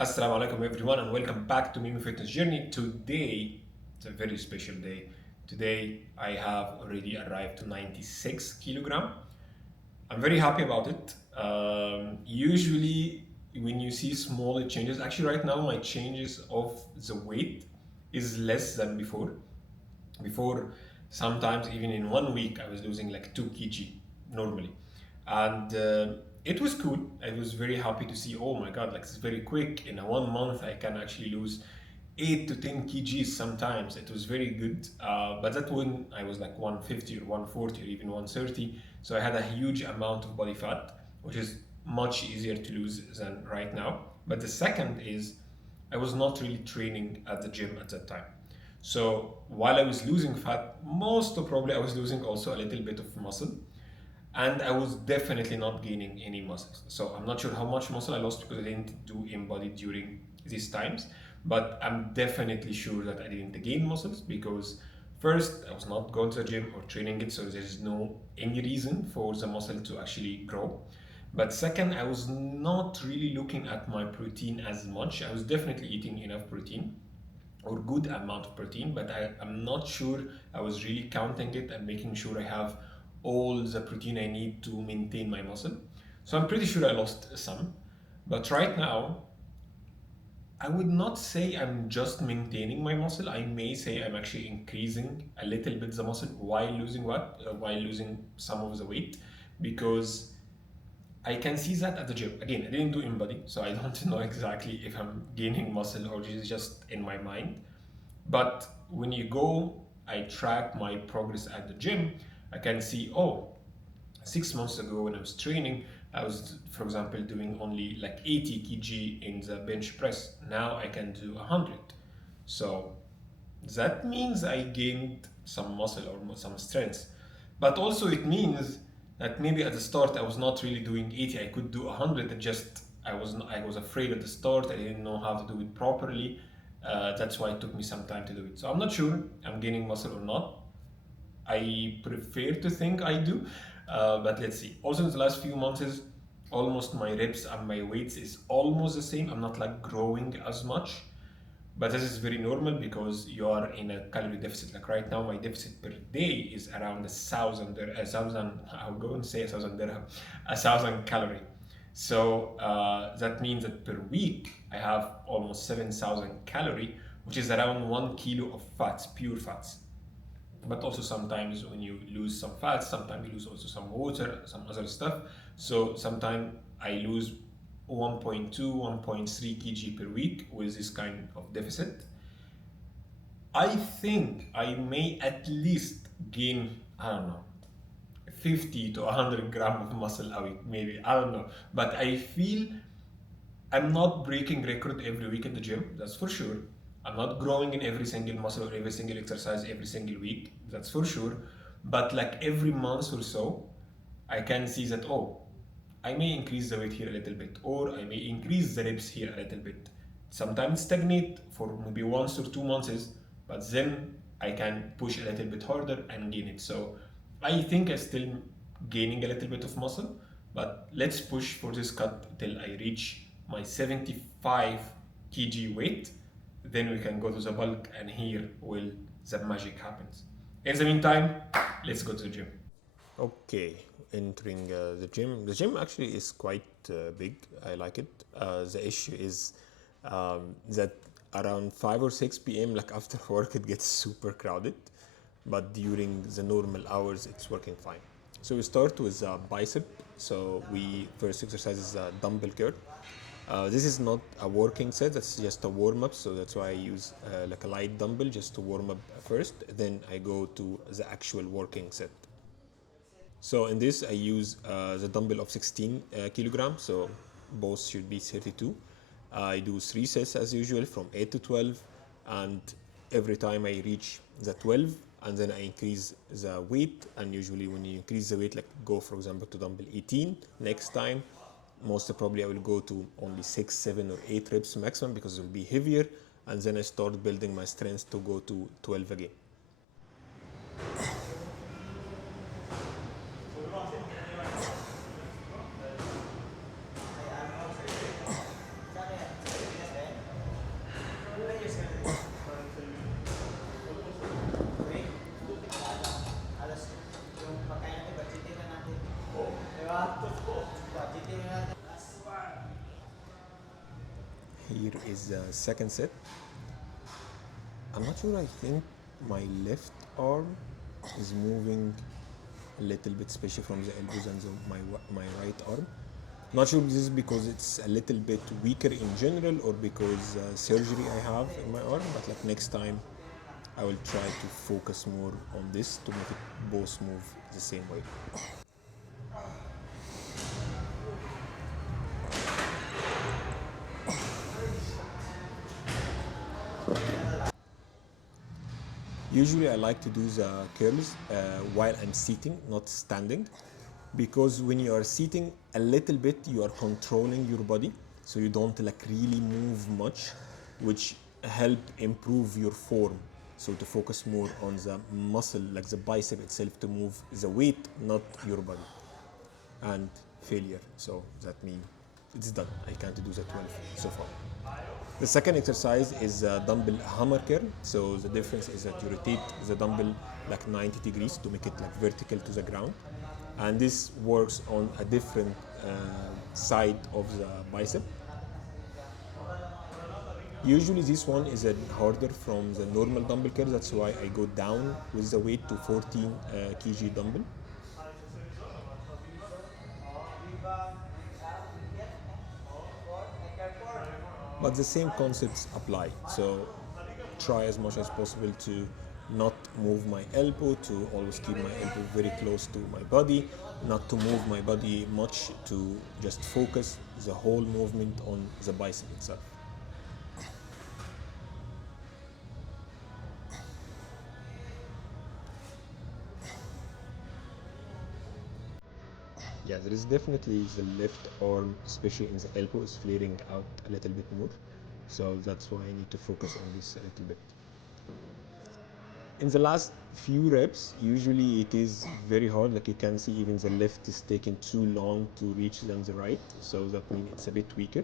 Assalamu alaikum everyone and welcome back to Mimi Fitness Journey. Today, it's a very special day. Today I have already arrived to 96 kilogram. I'm very happy about it. Usually when you see smaller changes, actually right now my changes of the weight is less than before. Before, sometimes even in 1 week, I was losing like 2 kg normally, and it was cool. I was very happy to see. Oh my god, like it's very quick. In a 1 month, I can actually lose 8 to 10 kgs. Sometimes it was very good. But that when I was like 150 or 140 or even 130, so I had a huge amount of body fat, which is much easier to lose than right now. But the second is I was not really training at the gym at that time. So while I was losing fat, most probably I was losing also a little bit of muscle, and I was definitely not gaining any muscles. So I'm not sure how much muscle I lost because I didn't do InBody during these times, but I'm definitely sure that I didn't gain muscles because first I was not going to the gym or training it, so there's no any reason for the muscle to actually grow. But second, I was not really looking at my protein as much. I was definitely eating enough protein or good amount of protein, but I'm not sure I was really counting it and making sure I have all the protein I need to maintain my muscle. So I'm pretty sure I lost some. But right now, I would not say I'm just maintaining my muscle. I may say I'm actually increasing a little bit the muscle while losing while losing some of the weight, because I can see that at the gym. Again, I didn't do InBody, so I don't know exactly if I'm gaining muscle or it's just in my mind. But when you go, I track my progress at the gym. I can see, oh, 6 months ago when I was training, I was, for example, doing only like 80 kg in the bench press. Now I can do 100. So that means I gained some muscle or some strength. But also it means that maybe at the start I was not really doing 80. I could do 100. I was afraid at the start. I didn't know how to do it properly. That's why it took me some time to do it. So I'm not sure I'm gaining muscle or not. I prefer to think I do, but let's see. Also, in the last few months, is almost my reps and my weights is almost the same. I'm not like growing as much, but this is very normal because you are in a calorie deficit. Like right now, my deficit per day is around a thousand. I'll go and say 1,000 dirham, 1,000 calorie. So that means that per week I have almost 7,000 calorie, which is around 1 kilo of fats, pure fats. But also sometimes when you lose some fats, sometimes you lose also some water, some other stuff. So sometimes I lose 1.2, 1.3 kg per week with this kind of deficit. I think I may at least gain, I don't know, 50 to 100 gram of muscle a week, maybe. I don't know. But I feel I'm not breaking record every week at the gym, that's for sure. I'm not growing in every single muscle or every single exercise every single week, that's for sure. But like every month or so, I can see that, oh, I may increase the weight here a little bit, or I may increase the reps here a little bit. Sometimes stagnate for maybe 1 or 2 months, but then I can push a little bit harder and gain it. So I think I'm still gaining a little bit of muscle, but let's push for this cut till I reach my 75 kg weight. Then we can go to the bulk, and here will the magic happens. In the meantime, let's go to the gym. Okay, entering the gym. The gym actually is quite big. I like it. The issue is that around 5 or 6 p.m., like after work, it gets super crowded. But during the normal hours, it's working fine. So we start with bicep. So we first exercise is dumbbell curl. This is not a working set, that's just a warm up. So that's why I use like a light dumbbell just to warm up first. Then I go to the actual working set. So in this, I use the dumbbell of 16 kilograms, so both should be 32. I do 3 sets as usual from 8 to 12, and every time I reach the 12, and then I increase the weight. And usually when you increase the weight, like go for example to dumbbell 18, next time, most probably I will go to only 6, 7 or 8 reps maximum because it will be heavier, and then I start building my strength to go to 12 again. Here is the second set. I'm not sure, I think my left arm is moving a little bit, especially from the elbows and my right arm. Not sure if this is because it's a little bit weaker in general or because surgery I have in my arm, but like next time I will try to focus more on this to make it both move the same way. Usually I like to do the curls while I'm sitting, not standing, because when you are sitting a little bit, you are controlling your body, so you don't like really move much, which help improve your form. So to focus more on the muscle, like the bicep itself, to move the weight, not your body. And failure, so that means it's done. I can't do the 12 so far. The second exercise is a dumbbell hammer curl. So the difference is that you rotate the dumbbell like 90 degrees to make it like vertical to the ground. And this works on a different side of the bicep. Usually this one is harder from the normal dumbbell curl. That's why I go down with the weight to 14 kg dumbbell. But the same concepts apply. So try as much as possible to not move my elbow, to always keep my elbow very close to my body, not to move my body much, to just focus the whole movement on the bicep itself. Yeah, there is definitely the left arm, especially in the elbow, is flaring out a little bit more. So that's why I need to focus on this a little bit. In the last few reps, usually it is very hard. Like you can see, even the left is taking too long to reach than the right. So that means it's a bit weaker.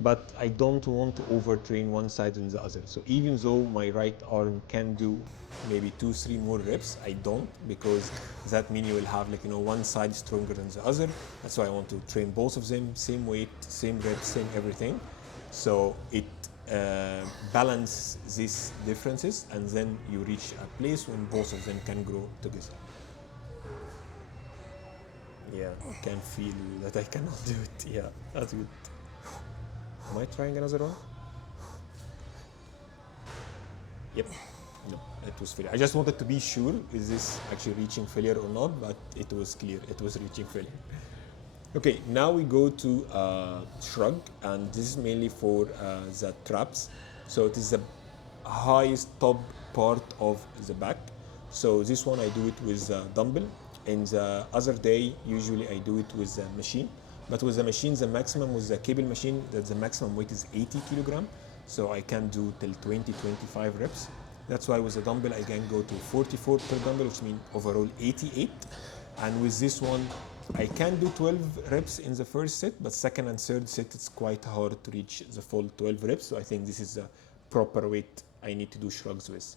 But I don't want to overtrain one side than the other. So even though my right arm can do maybe 2-3 more reps, I don't, because that means you will have like, one side stronger than the other. That's why I want to train both of them, same weight, same reps, same everything. So it balance these differences, and then you reach a place when both of them can grow together. Yeah, I can feel that I cannot do it. Yeah, that's good. Am I trying another one? Yep. No, it was failure. I just wanted to be sure, is this actually reaching failure or not, but it was clear, it was reaching failure. Okay, now we go to shrug, and this is mainly for the traps. So it is the highest top part of the back. So this one I do it with dumbbell, and the other day usually I do it with the machine. But with the machine, the maximum with the cable machine, that the maximum weight is 80 kilogram. So I can do till 20-25 reps. That's why with the dumbbell I can go to 44 per dumbbell, which means overall 88. And with this one, I can do 12 reps in the first set, but second and third set it's quite hard to reach the full 12 reps. So I think this is the proper weight I need to do shrugs with.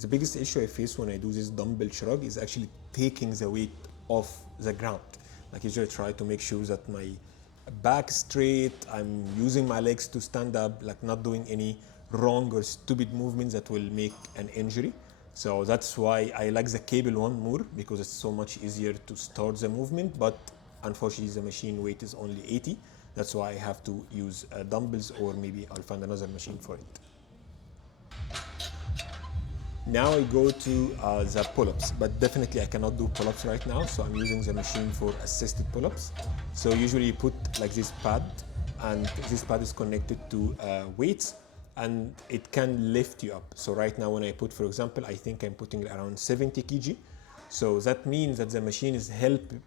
The biggest issue I face when I do this dumbbell shrug is actually taking the weight off the ground. Like usually try to make sure that my back straight, I'm using my legs to stand up, like not doing any wrong or stupid movements that will make an injury. So that's why I like the cable one more, because it's so much easier to start the movement, but unfortunately the machine weight is only 80. That's why I have to use dumbbells, or maybe I'll find another machine for it. Now I go to the pull-ups, but definitely I cannot do pull-ups right now, so I'm using the machine for assisted pull-ups. So usually you put like this pad, and this pad is connected to weights, and it can lift you up. So right now when I put, for example, I think I'm putting around 70 kg. So that means that the machine is helping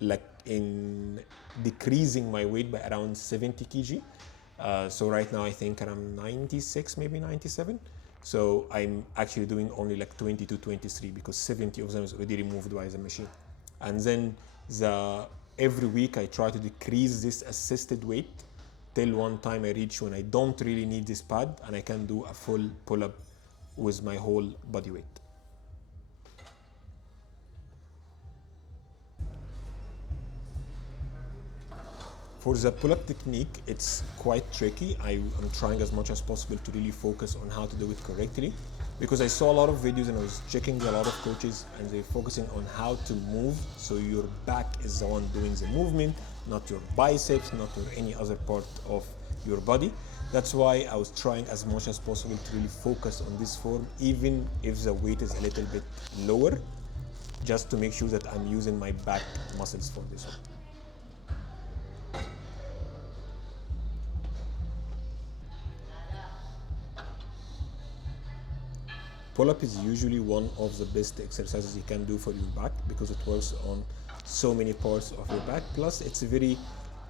like in decreasing my weight by around 70 kg. So right now I think around 96, maybe 97. So I'm actually doing only like 20 to 23, because 70 of them is already removed by the machine. And then the every week I try to decrease this assisted weight till one time I reach when I don't really need this pad and I can do a full pull-up with my whole body weight. For the pull-up technique, it's quite tricky. I'm trying as much as possible to really focus on how to do it correctly, because I saw a lot of videos and I was checking a lot of coaches and they're focusing on how to move, so your back is the one doing the movement, not your biceps, not your any other part of your body. That's why I was trying as much as possible to really focus on this form, even if the weight is a little bit lower, just to make sure that I'm using my back muscles for this one. Pull-up is usually one of the best exercises you can do for your back because it works on so many parts of your back. Plus, it's very,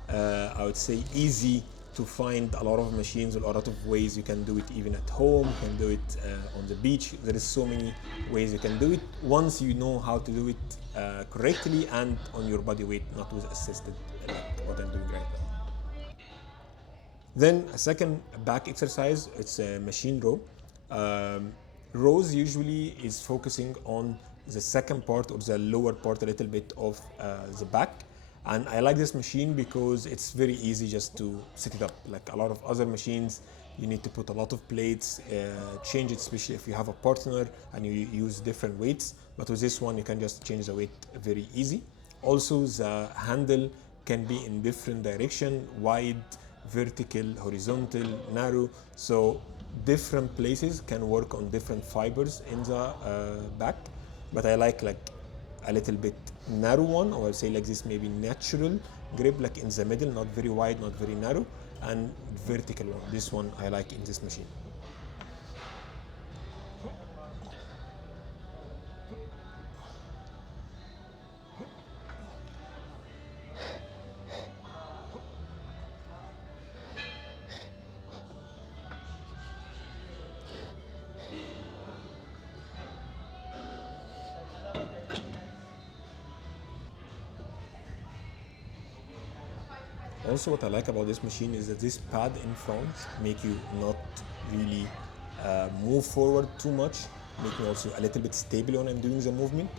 I would say, easy to find a lot of machines, a lot of ways you can do it even at home, you can do it on the beach. There is so many ways you can do it once you know how to do it correctly and on your body weight, not with assisted, like what I'm doing right now. Then a second back exercise, it's a machine row. Rows usually is focusing on the second part or the lower part a little bit of the back. And I like this machine because it's very easy just to set it up. Like a lot of other machines, you need to put a lot of plates, change it, especially if you have a partner and you use different weights. But with this one, you can just change the weight very easy. Also, the handle can be in different direction, wide, vertical, horizontal, narrow. So different places can work on different fibers in the back. But I like a little bit narrow one, or I'll say like this, maybe natural grip, like in the middle, not very wide, not very narrow, and vertical one. This one I like in this machine. Also, what I like about this machine is that this pad in front make you not really move forward too much, make me also a little bit stable when I'm doing the movement.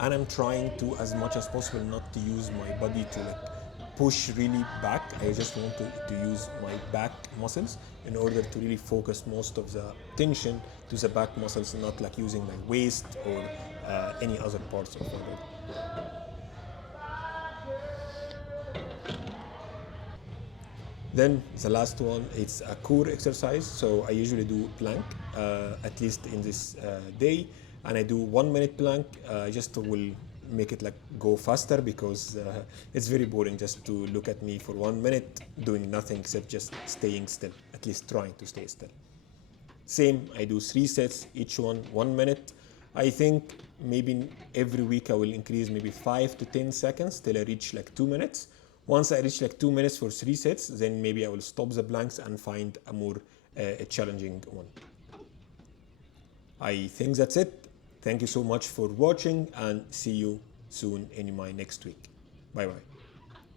And I'm trying to, as much as possible, not to use my body to like push really back. I just want to use my back muscles in order to really focus most of the tension to the back muscles, not like using my waist or any other parts of my body. Then the last one, it's a core exercise. So I usually do plank, at least in this day, and I do 1 minute plank. Just will make it like go faster because it's very boring just to look at me for 1 minute doing nothing except just staying still, at least trying to stay still. Same, I do 3 sets, each one 1 minute. I think maybe every week I will increase maybe 5 to 10 seconds till I reach like 2 minutes. Once I reach like 2 minutes for 3 sets, then maybe I will stop the planks and find a more challenging one. I think that's it. Thank you so much for watching and see you soon in my next week. Bye bye.